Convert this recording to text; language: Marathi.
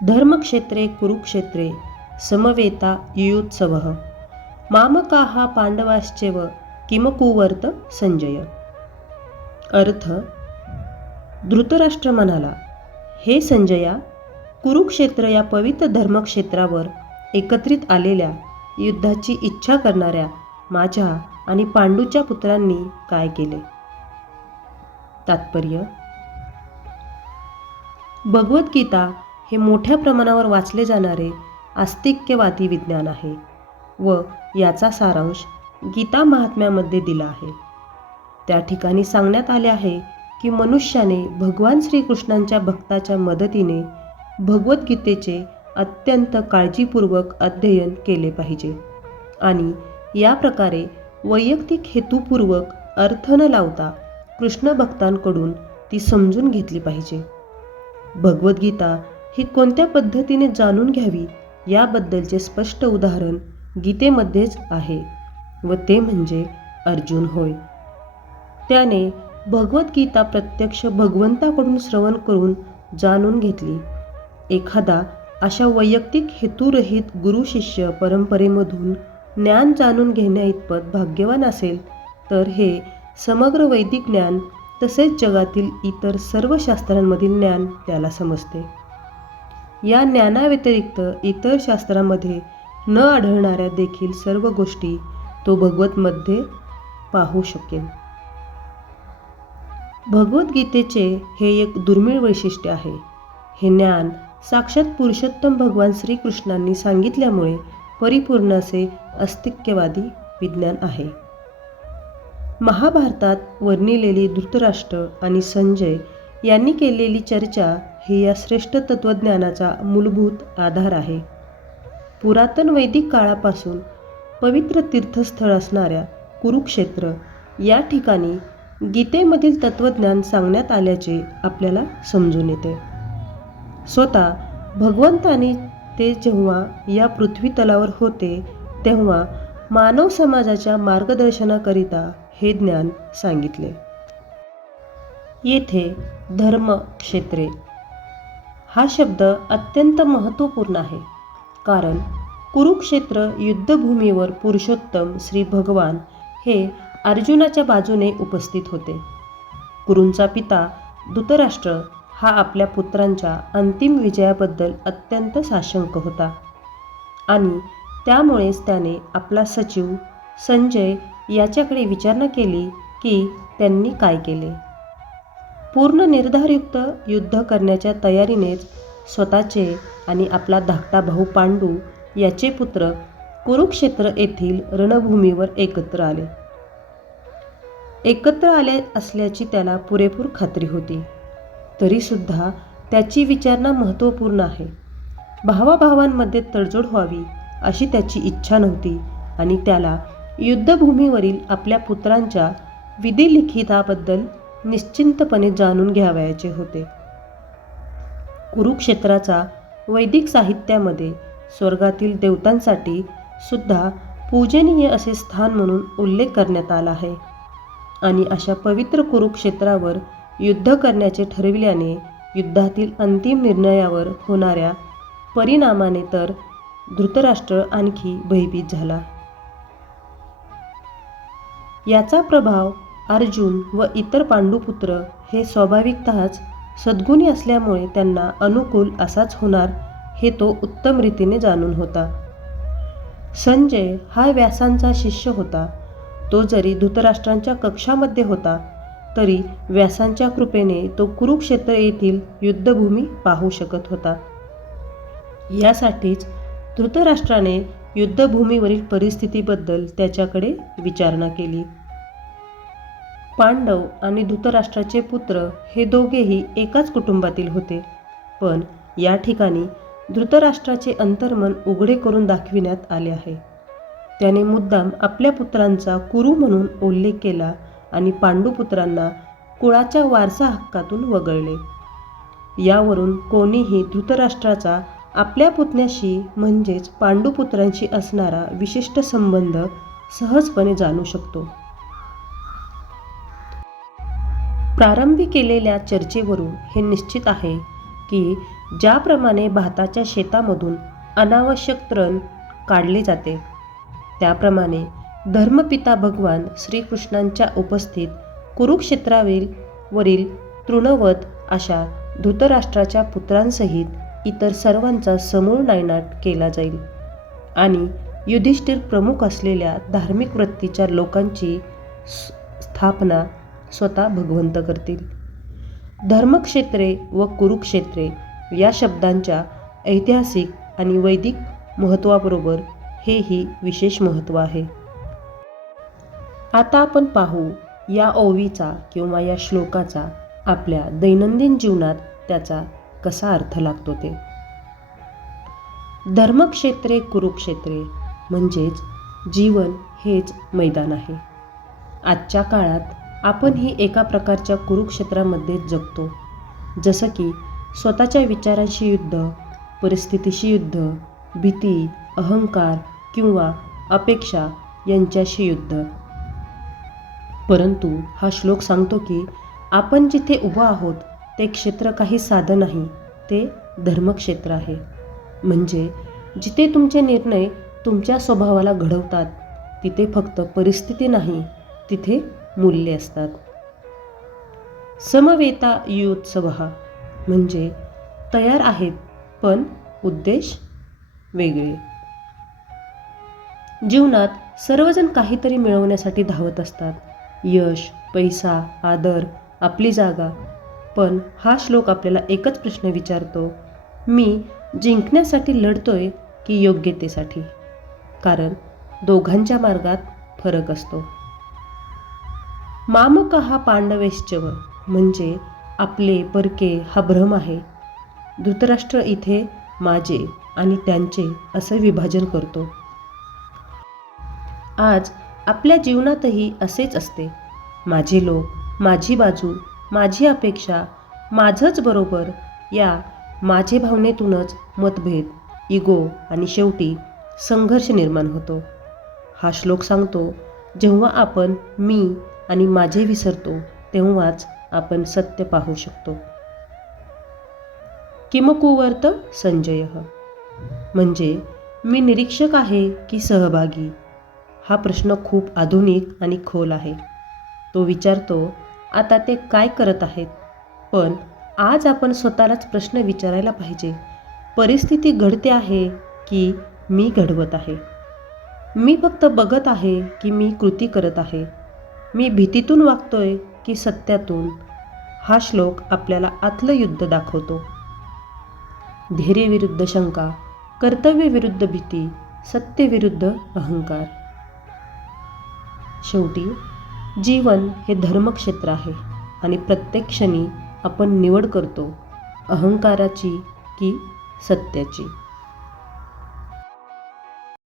धर्मक्षेत्रे कुरुक्षेत्रे समवेता युयुत्सवः मामकाः पांडवाश्चैव किमकुर्वत संजय. अर्थ, धृतराष्ट्र म्हणाला, हे संजया, कुरुक्षेत्र या पवित्र धर्मक्षेत्रावर एकत्रित आलेल्या युद्धाची इच्छा करणाऱ्या माझ्या आणि पांडूच्या पुत्रांनी काय केले. तात्पर्य, भगवद्गीता हे मोठ्या प्रमाणावर वाचले जाणारे आस्तिक्यवादी विज्ञान आहे व याचा सारांश गीता महात्म्यामध्ये दिला आहे. त्या ठिकाणी सांगण्यात आले आहे की मनुष्याने भगवान श्रीकृष्णांच्या भक्ताच्या मदतीने भगवद्गीतेचे अत्यंत काळजीपूर्वक अध्ययन केले पाहिजे आणि या प्रकारे वैयक्तिक हेतुपूर्वक अर्थ न लावता कृष्ण भक्तांकडून ती समजून घेतली पाहिजे. भगवद्गीता ही कोणत्या पद्धतीने जाणून घ्यावी याबद्दलचे स्पष्ट उदाहरण गीतेमध्येच आहे व ते म्हणजे अर्जुन होय. त्याने भगवद्गीता प्रत्यक्ष भगवंताकडून श्रवण करून जाणून घेतली. एखादा अशा वैयक्तिक हेतुरहित गुरुशिष्य परंपरेमधून ज्ञान जाणून घेण्याइतपत भाग्यवान असेल तर हे समग्र वैदिक ज्ञान तसेच जगातील इतर सर्व शास्त्रांमधील ज्ञान त्याला समजते. या ज्ञानाव्यतिरिक्त इतर शास्त्रामध्ये न आढळणाऱ्या देखील सर्व गोष्टी तो भगवतमध्ये पाहू शकेल. भगवद्गीतेचे हे एक दुर्मिळ वैशिष्ट्य आहे. हे ज्ञान साक्षात पुरुषोत्तम भगवान श्रीकृष्णांनी सांगितल्यामुळे परिपूर्ण असे अस्तिक्यवादी विज्ञान आहे. महाभारतात वर्णिलेली धृतराष्ट्र आणि संजय यांनी केलेली चर्चा ही या श्रेष्ठ तत्त्वज्ञानाचा मूलभूत आधार आहे. पुरातन वैदिक काळापासून पवित्र तीर्थस्थळ असणाऱ्या कुरुक्षेत्र या ठिकाणी गीतेमधील तत्त्वज्ञान सांगण्यात आल्याचे आपल्याला समजून येते. स्वतः भगवंतानी ते जेव्हा या पृथ्वीतलावर होते तेव्हा मानव समाजाच्या मार्गदर्शनाकरिता हे ज्ञान सांगितले. येथे धर्मक्षेत्रे हा शब्द अत्यंत महत्त्वपूर्ण आहे, कारण कुरुक्षेत्र युद्धभूमीवर पुरुषोत्तम श्री भगवान हे अर्जुनाच्या बाजूने उपस्थित होते. कुरूंचा पिता धृतराष्ट्र हा आपल्या पुत्रांच्या अंतिम विजयाबद्दल अत्यंत साशंक होता आणि त्यामुळेच त्याने आपला सचिव संजय याच्याकडे विचारणा केली की त्यांनी काय केले. पूर्ण निर्धारयुक्त युद्ध करण्याच्या तयारीनेच स्वतःचे आणि आपला धाकटा भाऊ पांडू याचे पुत्र कुरुक्षेत्र येथील रणभूमीवर एकत्र आले. एकत्र आले असल्याची त्याला पुरेपूर खात्री होती, तरीसुद्धा त्याची विचारणा महत्त्वपूर्ण आहे. भावाभावांमध्ये तडजोड व्हावी अशी त्याची इच्छा नव्हती आणि त्याला युद्धभूमीवरील आपल्या पुत्रांच्या विधिलिखिताबद्दल निश्चिंतपणे जाणून घ्यावयाचे होते. कुरुक्षेत्राचा वैदिक साहित्यामध्ये स्वर्गातील देवतांसाठी सुद्धा पूजनीय असे स्थान म्हणून उल्लेख करण्यात आला आहे आणि अशा पवित्र कुरुक्षेत्रावर युद्ध करण्याचे ठरविल्याने युद्धातील अंतिम निर्णयावर होणाऱ्या परिणामाने तर धृतराष्ट्र आणखी भयभीत झाला. याचा प्रभाव अर्जुन व इतर पांडुपुत्र हे स्वाभाविकतःच सद्गुणी असल्यामुळे त्यांना अनुकूल असाच होणार हे तो उत्तम रीतीने जाणून होता. संजय हा व्यासांचा शिष्य होता. तो जरी धृतराष्ट्रांच्या कक्षामध्ये होता तरी व्यासांच्या कृपेने तो कुरुक्षेत्र येथील युद्धभूमी पाहू शकत होता. यासाठीच धृतराष्ट्राने युद्धभूमीवरील परिस्थितीबद्दल त्याच्याकडे विचारणा केली. पांडव आणि धृतराष्ट्राचे पुत्र हे दोघेही एकाच कुटुंबातील होते, पण या ठिकाणी धृतराष्ट्राचे अंतर्मन उघडे करून दाखविण्यात आले आहे. त्याने मुद्दाम आपल्या पुत्रांचा कुरु म्हणून उल्लेख केला आणि पांडुपुत्रांना कुळाच्या वारसा हक्कातून वगळले. यावरून कोणीही धृतराष्ट्राचा आपल्या पुतण्याशी म्हणजेच पांडुपुत्रांशी असणारा विशिष्ट संबंध सहजपणे जाणू शकतो. प्रारंभी केलेल्या चर्चेवरून हे निश्चित आहे की ज्याप्रमाणे भाताच्या शेतामधून अनावश्यक तण काढले जाते, त्याप्रमाणे धर्मपिता भगवान श्रीकृष्णांच्या उपस्थित कुरुक्षेत्रावरील तृणवत अशा धृतराष्ट्राच्या पुत्रांसहित इतर सर्वांचा समूळ नायनाट केला जाईल आणि युधिष्ठिर प्रमुख असलेल्या धार्मिक वृत्तीच्या लोकांची स्थापना स्वतः भगवंत करतील. धर्मक्षेत्रे व कुरुक्षेत्रे या शब्दांच्या ऐतिहासिक आणि वैदिक महत्त्वाबरोबर हेही विशेष महत्त्व आहे. आता आपण पाहू या ओवीचा किंवा या श्लोकाचा आपल्या दैनंदिन जीवनात त्याचा कसा अर्थ लागतो ते. धर्मक्षेत्रे कुरुक्षेत्रे म्हणजेच जीवन हेच मैदान आहे. आजच्या काळात आपणही एका प्रकारच्या कुरुक्षेत्रामध्ये जगतो. जसं की स्वतःच्या विचारांशी युद्ध, परिस्थितीशी युद्ध, भीती, अहंकार किंवा अपेक्षा यांच्याशी युद्ध. परंतु हा श्लोक सांगतो की आपण जिथे उभा आहोत ते क्षेत्र काही साधं नाही, ते धर्मक्षेत्र आहे. म्हणजे जिथे तुमचे निर्णय तुमच्या स्वभावाला घडवतात, तिथे फक्त परिस्थिती नाही, तिथे मूल्ये असतात. समवेता युत्सवः म्हणजे तयार आहेत पण उद्देश वेगळे. जीवनात सर्वजण काहीतरी मिळवण्यासाठी धावत असतात. यश, पैसा, आदर, आपली जागा. पण हा श्लोक आपल्याला एकच प्रश्न विचारतो, मी जिंकण्यासाठी लढतोय की योग्यतेसाठी? कारण दोघांच्या मार्गात फरक असतो. मामकः पांडवैश्चव म्हणजे आपले परके हा भ्रम आहे. धृतराष्ट्र इथे माझे आणि त्यांचे असं विभाजन करतो. आज आपल्या जीवनातही असेच असते. माझे लोक, माझी बाजू, माझी अपेक्षा, माझंच बरोबर या माझे भावनेतूनच मतभेद, इगो आणि शेवटी संघर्ष निर्माण होतो. हा श्लोक सांगतो, जेव्हा आपण मी आणि माझे विसरतो तेव्हाच आपण सत्य पाहू शकतो. किमकुर्वत संजयः म्हणजे मी निरीक्षक आहे की सहभागी? हा प्रश्न खूप आधुनिक आणि खोल आहे. तो विचारतो आता ते काय करत आहेत. पण आज आपण स्वतःलाच प्रश्न विचारायला पाहिजे, परिस्थिती घडते आहे की मी घडवत आहे? मी फक्त बघत आहे की मी कृती करत आहे? मी भीतीतून वागतोय की सत्यातून? हा श्लोक आपल्याला आतलं युद्ध दाखवतो. धैर्य विरुद्ध शंका, कर्तव्य विरुद्ध भीती, सत्य विरुद्ध अहंकार. शेवटी जीवन हे धर्मक्षेत्र आहे आणि प्रत्येक क्षणी आपण निवड करतो, अहंकाराची की सत्याची.